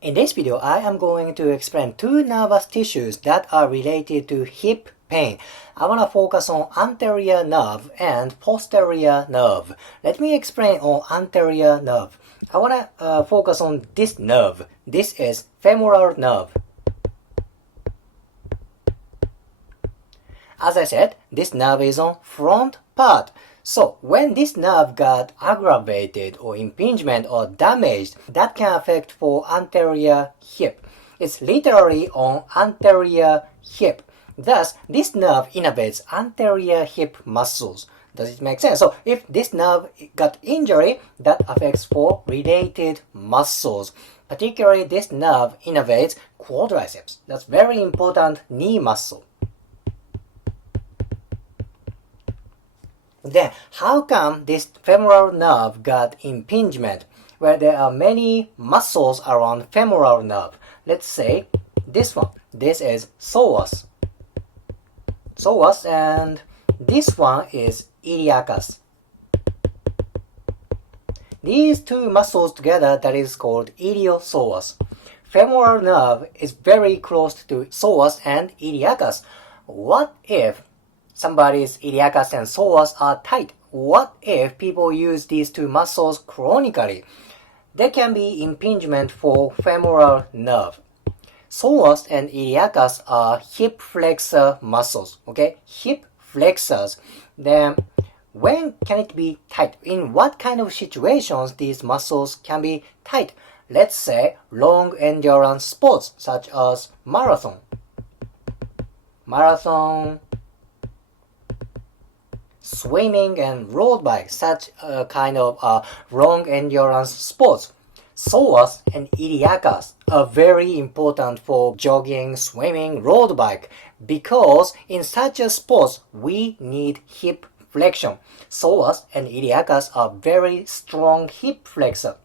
In this video, I am going to explain two nervous tissues that are related to hip pain. I want to focus on anterior nerve and posterior nerve. Let me explain on anterior nerve. I want to focus on this nerve. This is femoral nerve. As I said, this nerve is on front part. So when this nerve got aggravated or impingement or damaged, that can affect for anterior hip. It's literally on anterior hip. Thus, this nerve innervates anterior hip muscles. Does it make sense? So if this nerve got injury, that affects for related muscles. Particularly this nerve innervates quadriceps. That's very important knee muscle. Then, how come this femoral nerve got impingement? Well, there are many muscles around femoral nerve. Let's say this one. This is psoas. And this one is iliacus. These two muscles together, that is called iliopsoas. Femoral nerve is very close to psoas and iliacus. What if somebody's iliacus and psoas are tight? What if people use these two muscles chronically? There can be impingement for femoral nerve. Psoas and iliacus are hip flexor muscles. Okay, hip flexors. Then, when can it be tight? In what kind of situations these muscles can be tight? Let's say long endurance sports such as marathon, swimming and road bike, such a kind of long endurance sports. Psoas and iliacus are very important for jogging, swimming, road bike, because in such a sports we need hip flexion. Psoas and iliacus are very strong hip flexor.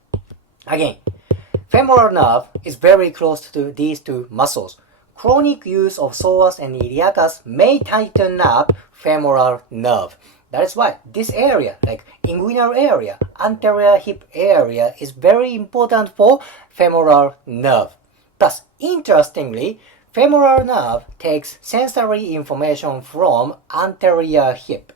Again, femoral nerve is very close to these two muscles. Chronic use of psoas and iliacus may tighten up femoral nerve. That is why this area, like inguinal area, anterior hip area, is very important for femoral nerve. Thus, interestingly, femoral nerve takes sensory information from anterior hip.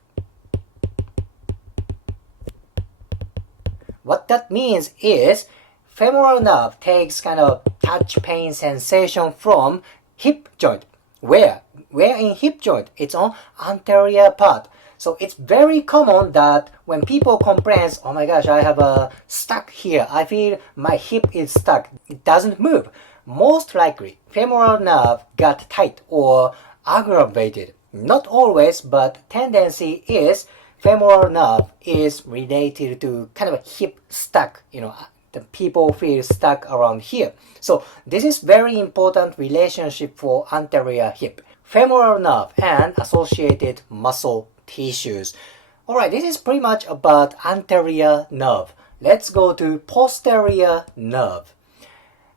What that means is femoral nerve takes kind of touch pain sensation from hip joint. Where in hip joint? It's on anterior part. So it's very common that when people complain, oh my gosh, I have a stuck here. I feel my hip is stuck. It doesn't move. Most likely, femoral nerve got tight or aggravated. Not always, but tendency is femoral nerve is related to kind of a hip stuck. The people feel stuck around here. So this is very important relationship for anterior hip. Femoral nerve and associated muscle tissues. Alright, this is pretty much about anterior nerve. Let's go to posterior nerve.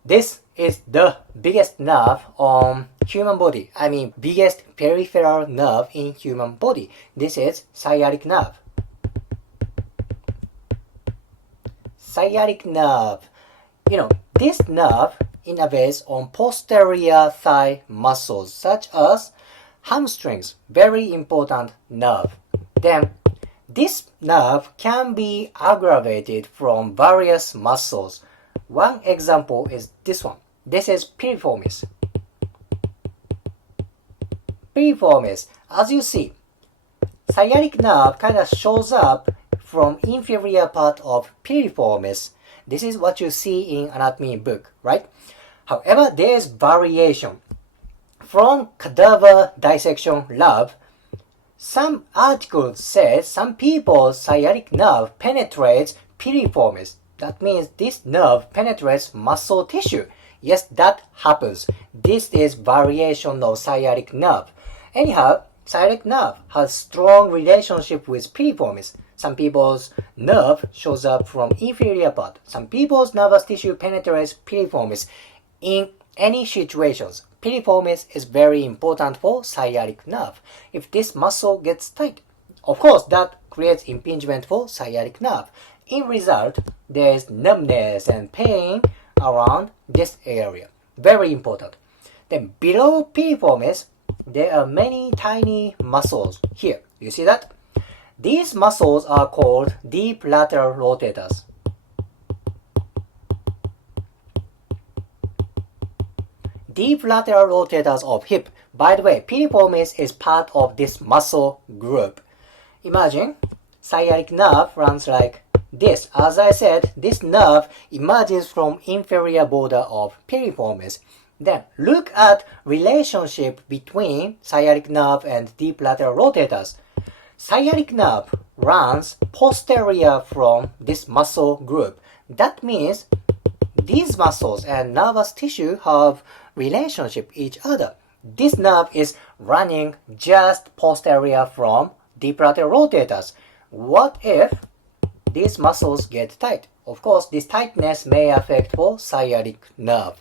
This is the biggest nerve on human body. I mean, biggest peripheral nerve in human body. This is sciatic nerve. Sciatic nerve. This nerve innervates on posterior thigh muscles such as hamstrings, very important nerve. Then, this nerve can be aggravated from various muscles. One example is this one. This is piriformis. Piriformis, as you see, sciatic nerve kind of shows up from inferior part of piriformis. This is what you see in anatomy book, right? However, there is variation. From cadaver dissection lab, some articles say some people's sciatic nerve penetrates piriformis. That means this nerve penetrates muscle tissue. Yes, that happens. This is variation of sciatic nerve. Anyhow, sciatic nerve has strong relationship with piriformis. Some people's nerve shows up from inferior part. Some people's nervous tissue penetrates piriformis. In any situations, piriformis is very important for sciatic nerve. If this muscle gets tight, of course that creates impingement for sciatic nerve. In result, there is numbness and pain around this area. Very important. Then below piriformis, there are many tiny muscles here. You see that? These muscles are called deep lateral rotators. Deep lateral rotators of hip. By the way, piriformis is part of this muscle group. Imagine sciatic nerve runs like this. As I said, this nerve emerges from inferior border of piriformis. Then look at relationship between sciatic nerve and deep lateral rotators. Sciatic nerve runs posterior from this muscle group. That means these muscles and nervous tissue have relationship each other. This nerve is running just posterior from deep lateral rotators. What if these muscles get tight? Of course, this tightness may affect for sciatic nerve.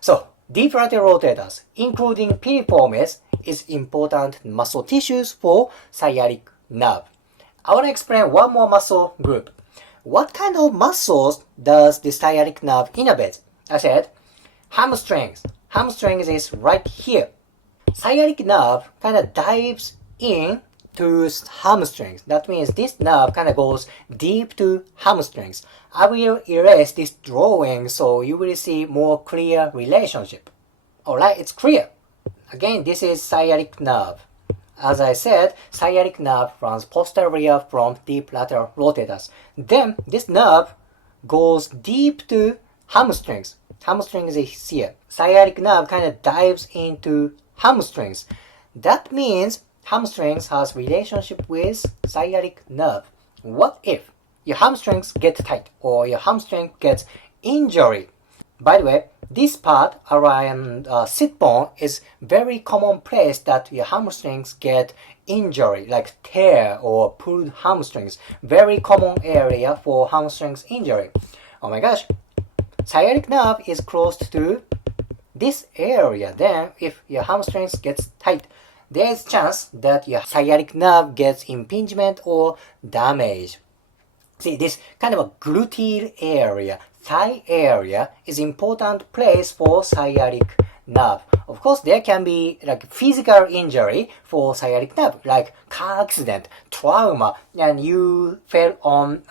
So, deep lateral rotators, including piriformis, is important muscle tissues for sciatic nerve. I want to explain one more muscle group. What kind of muscles does the sciatic nerve innervate? I said hamstrings. Hamstrings is right here. Sciatic nerve kind of dives in to hamstrings. That means this nerve kind of goes deep to hamstrings. I will erase this drawing so you will see more clear relationship. Alright, it's clear. Again, this is sciatic nerve. As I said, sciatic nerve runs posterior from deep lateral rotators. Then this nerve goes deep to hamstrings. Hamstrings is here. Sciatic nerve kind of dives into hamstrings. That means hamstrings has relationship with sciatic nerve. What if your hamstrings get tight or your hamstring gets injury? By the way, this part around sit bone is very common place that your hamstrings get injury, like tear or pulled hamstrings. Very common area for hamstrings injury. Oh my gosh, sciatic nerve is close to this area. Then if your hamstrings gets tight, there is chance that your sciatic nerve gets impingement or damage. See, this kind of a gluteal area, thigh area is important place for sciatic nerve. Of course, there can be like physical injury for sciatic nerve, like car accident, trauma, and you fell on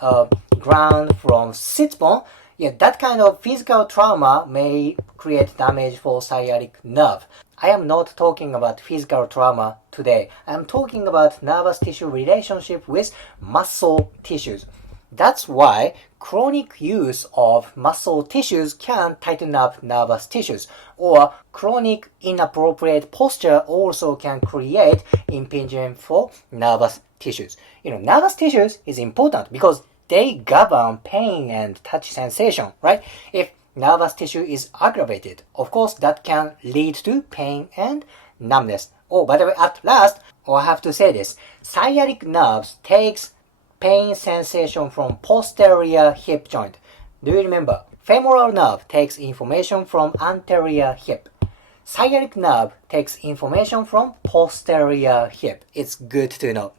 ground from sit bone. Yeah, that kind of physical trauma may create damage for sciatic nerve. I am not talking about physical trauma today. I am talking about nervous tissue relationship with muscle tissues. That's why chronic use of muscle tissues can tighten up nervous tissues, or chronic inappropriate posture also can create impingement for nervous tissues. Nervous tissues is important because they govern pain and touch sensation, right? If nervous tissue is aggravated, of course that can lead to pain and numbness. Oh, by the way, at last, I have to say this, sciatic nerves takes pain sensation from posterior hip joint. Do you remember? Femoral nerve takes information from anterior hip. Sciatic nerve takes information from posterior hip. It's good to know.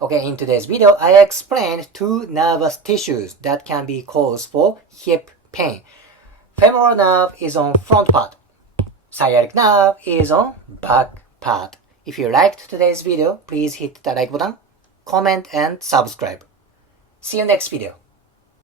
Okay, in today's video, I explained two nervous tissues that can be cause for hip pain. Femoral nerve is on front part. Sciatic nerve is on back part. If you liked today's video, please hit the like button, comment and subscribe. See you next video.